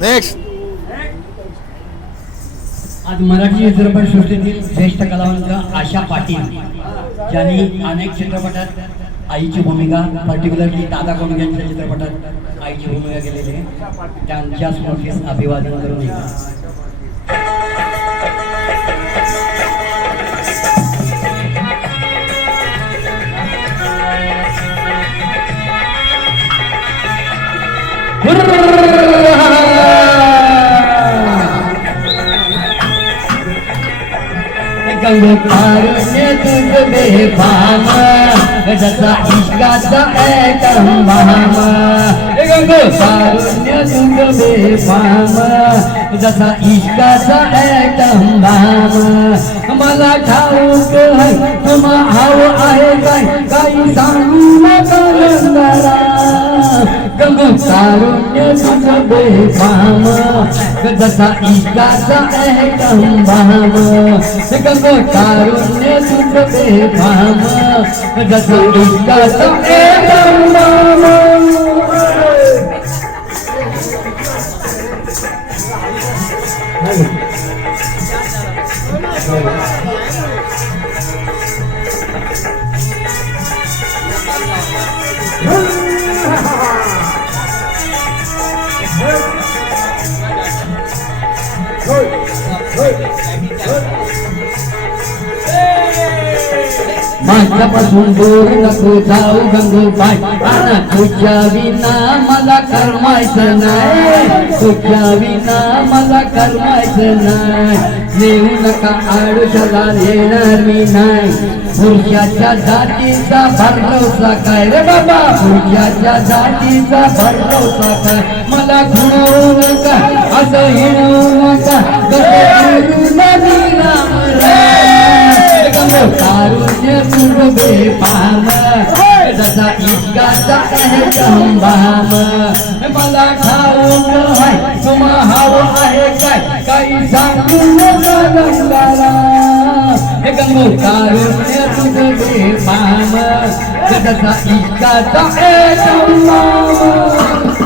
Next. आज मराठी चित्रपटसृष्टीतील ज्येष्ठ कलावंत आशा पाटील ज्यांनी अनेक चित्रपटात आईची भूमिका, पर्टिक्युलरली दादा कोंडके यांच्या चित्रपटात आईची भूमिका केलेली आहे, त्यांच्या स्मृतीस अभिवादन करून येतात. गंगो तारुण्य तुझ बेफाम जसा इश्काचा ऐटम बहाम. गंगो तारुण्य तुझ बेफाम जसा इश्काचा ऐटम बहाम. मला ठाऊक है तुम्हा हाव आहे काय काही सांगू नका रंगारा. गंगो तारुण्य तुझ बेफाम जसा इश्काचा ऐटम बहाम. गंगो तारुण्य तुझ बेफाम जसा इश्काचा ऐटम बहाम. माझ्यापासून दूर नको जाऊ गंगूबाई, आणि तुझ्या विना मला करमायचं नाही. तुझ्या विना मला करमायचं नाही. येऊ नका आडुशाला येणार मी नाही. पुरुषाच्या जातीचा भरवसा काय रे बाबा, पुरुषाच्या जातीचा भरवसा काय. मला खुणवू नका असं हिणवू नका तारुण्य तुझ बेफाम जसा इश्काचा ऐटम बहाम. मला ठाऊक आहे तुम्हा हाव आहे काय काही सांगू नका गंगारा. गंगो तारुण्य तुझ बेफाम जसा इश्काचा ऐटम बहाम.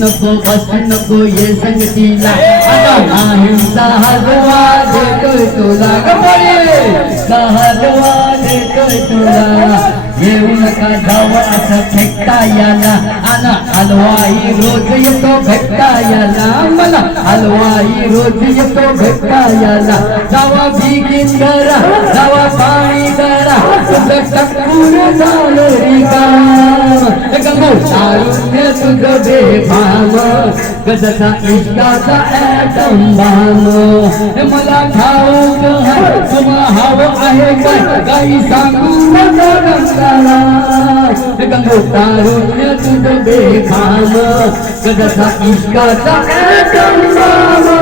नको बस नको ये संगतीला, अहिंसा हलवा देतोय तुला हलवा देतोय तुला. येऊ नका जाव असं फेकता याला, आणि हलवाई रोज येतो भेटता याला. मला हलवाई रोज येतो भेटता याला. जावा बिगीन करा जावा पाणी करा तुझं टक्कूर झालं रिकाम. गंगो तारुण्य तुझ बेफाम जसा इश्काचा ऐटम बहाम. मला ठाऊक आहे तुम्हा हाव आहे काय काही सांगू नका गंगारा. गंगो तारुण्य तुझ बेफाम जसा इश्काचा ऐटम बहाम.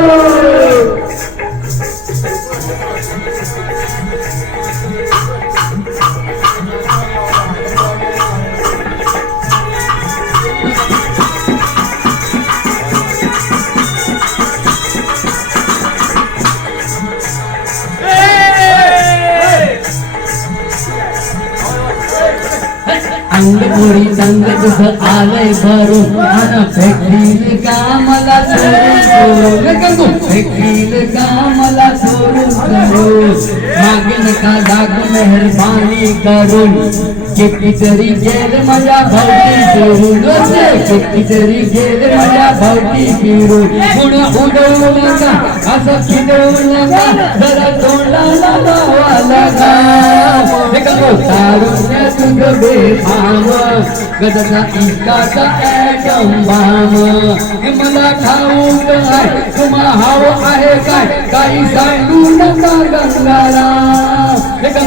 अंग पोरी दंग तुझं आलंय भरून, आणि फेकील का मला सोडून. फेकील का मला सोडून. मागे नका लागू मेहरबानी करून. कितीतरी गेल माझ्या भावटी फिरून. कितीतरी गेल माझ्या भावटी फिरून. पुढं उडवू नका असं खिदवू नका जरा तोंडाला लावा लगा. तारुण्य तुझ बेफाम जसा इश्काचा ऐटम बहाम. मला ठाऊक आहे तुम्हा हाव आहे काय काही सांगू नका गंगारा.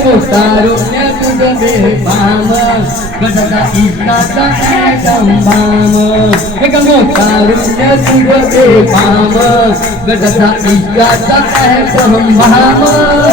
गंगो तारुण्य तुझ बेफाम गटाचा इष्टाचा ॲटंबाम हे गंगो तारुण्य तुझ बेफाम गटाचा इष्टाचा ॲटंबाम